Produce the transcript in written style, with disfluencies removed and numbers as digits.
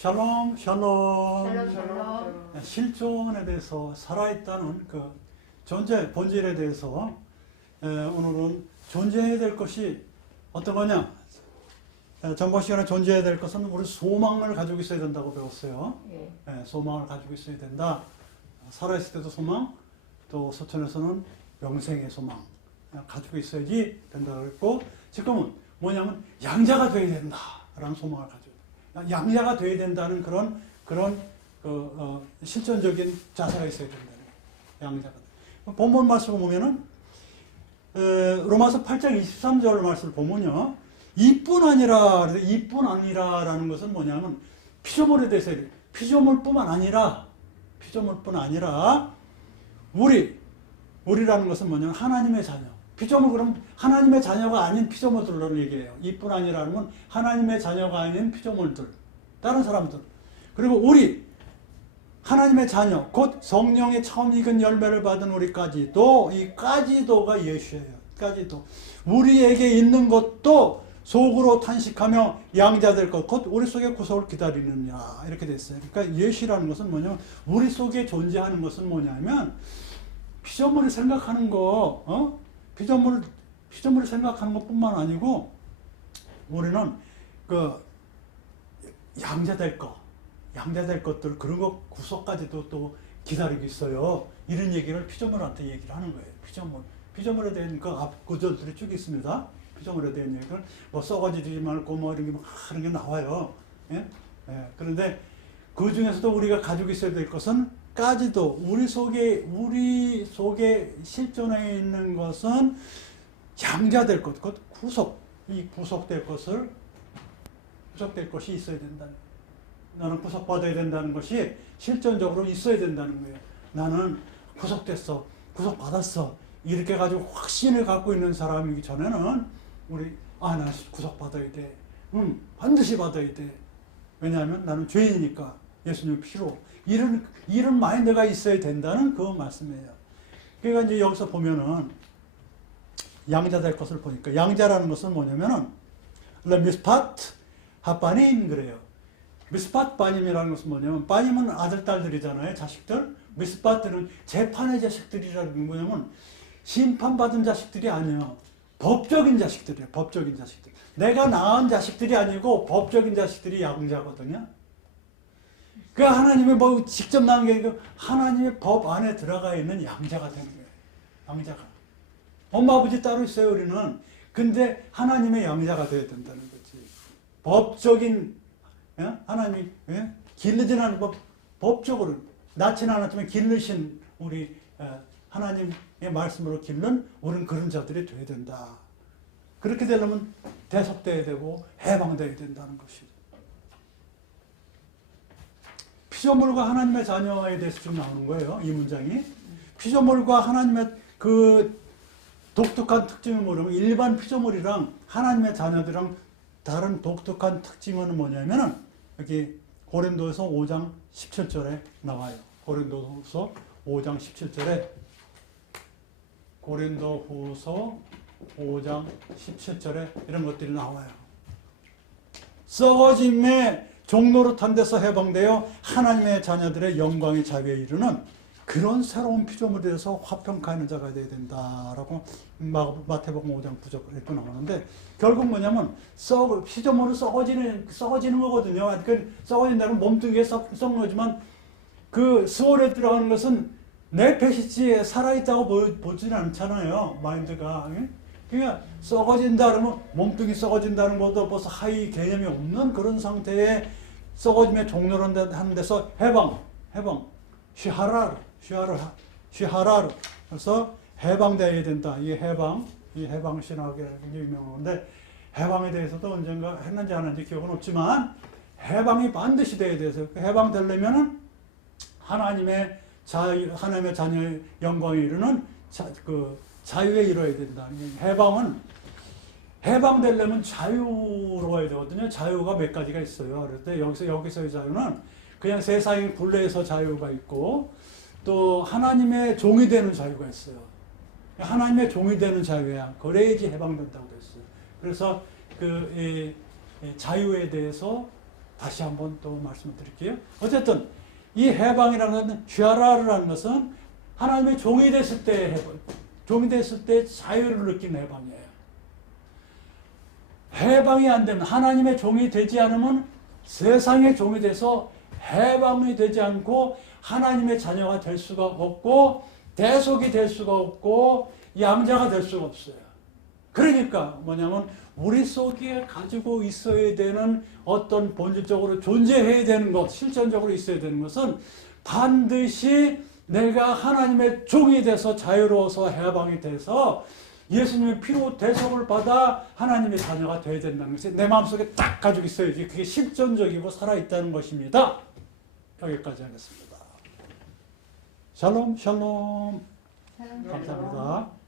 샬롬, 샬롬. 샬롬, 샬롬. 실존에 대해서 살아있다는 그 존재, 본질에 대해서 오늘은 존재해야 될 것이 어떤 거냐? 전번 시간에 존재해야 될 것은 우리 소망을 가지고 있어야 된다고 배웠어요. 소망을 가지고 있어야 된다. 살아있을 때도 소망, 또 소천에서는 영생의 소망 가지고 있어야지 된다고 했고, 지금은 뭐냐면 양자가 돼야 된다라는 소망을 가지고 양자가 돼야 된다는 그런 실존적인 자세가 있어야 된다는 거예요. 양자가. 본문 말씀을 보면은 로마서 8장 23절 말씀을 보면요, 이뿐 아니라라는 것은 뭐냐면 피조물에 대해서 피조물뿐만 아니라 우리라는 것은 뭐냐면 하나님의 자녀. 피조물, 그럼 하나님의 자녀가 아닌 피조물들을 얘기해요. 이뿐 아니라는 건 하나님의 자녀가 아닌 피조물들, 다른 사람들. 그리고 우리 하나님의 자녀, 곧 성령의 처음 익은 열매를 받은 우리까지도, 이 까지도가 예수예요. 까지도. 우리에게 있는 것도 속으로 탄식하며 양자될 것, 곧 우리 속에 구속을 기다리느냐, 이렇게 됐어요. 그러니까 예수라는 것은 뭐냐면, 우리 속에 존재하는 것은 뭐냐면, 피조물이 생각하는 거, 피조물이 생각하는 것 뿐만 아니고, 우리는 양자될 것들, 그런 것 구속까지도 또 기다리고 있어요. 이런 얘기를 피조물한테 얘기를 하는 거예요. 피조물에 대한 그 앞 구절들이 쭉 있습니다. 피조물에 대한 얘기를 썩어지지 말고 이런 게 나와요. 예? 그런데 그 중에서도 우리가 가지고 있어야 될 것은 까지도 우리 속에 실존해 있는 것은 양자될 것, 곧 구속될 것이 있어야 된다. 나는 구속받아야 된다는 것이 실존적으로 있어야 된다는 거예요. 나는 구속됐어, 구속받았어, 이렇게 가지고 확신을 갖고 있는 사람이기 전에는 나 구속받아야 돼. 반드시 받아야 돼. 왜냐하면 나는 죄인이니까 예수님 피로. 이런 마인드가 있어야 된다는 그 말씀이에요. 그러니까 이제 여기서 보면은 양자 될 것을 보니까, 양자라는 것은 뭐냐면은 미스파트 하빠님 그래요. 미스파트 바님이라는 것은 뭐냐면, 바님은 아들 딸들이잖아요, 자식들. 미스파트는 재판의 자식들이라는 게 뭐냐면 심판받은 자식들이 아니에요. 법적인 자식들이에요. 법적인 자식들. 내가 낳은 자식들이 아니고 법적인 자식들이 양자거든요. 그 하나님의 직접 낳은 게 아니고 하나님의 법 안에 들어가 있는 양자가 되는 거예요. 양자가. 엄마 아버지 따로 있어요, 우리는. 근데 하나님의 양자가 되어야 된다는 거지. 법적인, 하나님이 기르진 않은 법적으로 낳지는 않았지만 기르신 우리 하나님의 말씀으로 기른 우리는 그런 자들이 돼야 된다. 그렇게 되려면 대속돼야 되고 해방돼야 된다는 것이죠. 피조물과 하나님의 자녀에 대해서 좀 나오는 거예요, 이 문장이. 피조물과 하나님의 그 독특한 특징이 뭐냐면, 일반 피조물이랑 하나님의 자녀들이랑 다른 독특한 특징은 뭐냐면은, 여기 고린도서 5장 17절에 나와요. 고린도후서 5장 17절에, 고린도후서 5장 17절에 이런 것들이 나와요. 썩어짐의 종노릇한 데서 해방되어 하나님의 자녀들의 영광의 자유에 이르는 그런 새로운 피조물에 대해서 화평케하는 자가 되어야 된다라고 마태복음 5장 9절에 또 나오는데, 결국 뭐냐면 피조물은 썩어지는 거거든요. 그 썩어진다는 몸뚱이에 썩는 거지만, 그 스월에 들어가는 것은 내 배시지에 살아있다고 보지는 않잖아요, 마인드가. 그러니까 썩어진다 그러면 몸뚱이 썩어진다는 것도 벌써 하이 개념이 없는 그런 상태에 썩어짐의 종료하는 데서 해방, 쉬하라르. 그래서 해방되어야 된다. 이 해방 신학이 유명한데, 해방에 대해서도 언젠가 했는지 안 했는지 기억은 없지만, 해방이 반드시 돼야 돼서, 해방되려면은 하나님의 자녀의 영광에 이르는 자유에 이뤄야 된다. 해방되려면 자유로워야 되거든요. 자유가 몇 가지가 있어요. 그래서 여기서의 자유는 그냥 세상의 굴레에서 자유가 있고, 또 하나님의 종이 되는 자유가 있어요. 하나님의 종이 되는 자유야. 그래야지 해방된다고 했어요. 그래서 자유에 대해서 다시 한번 또 말씀을 드릴게요. 어쨌든 이 해방이라는 것은 휘아라라는 것은 하나님의 종이 됐을 때 해방, 종이 됐을 때 자유를 느끼는 해방이에요. 해방이 안 되면 하나님의 종이 되지 않으면 세상의 종이 돼서 해방이 되지 않고 하나님의 자녀가 될 수가 없고 대속이 될 수가 없고 양자가 될 수가 없어요. 그러니까 뭐냐면 우리 속에 가지고 있어야 되는 어떤 본질적으로 존재해야 되는 것, 실천적으로 있어야 되는 것은 반드시 내가 하나님의 종이 돼서 자유로워서 해방이 돼서 예수님의 피로 대속을 받아 하나님의 자녀가 되어야 된다는 것이 내 마음속에 딱 가지고 있어야지 그게 실존적이고 살아있다는 것입니다. 여기까지 하겠습니다. 샬롬 샬롬. 감사합니다.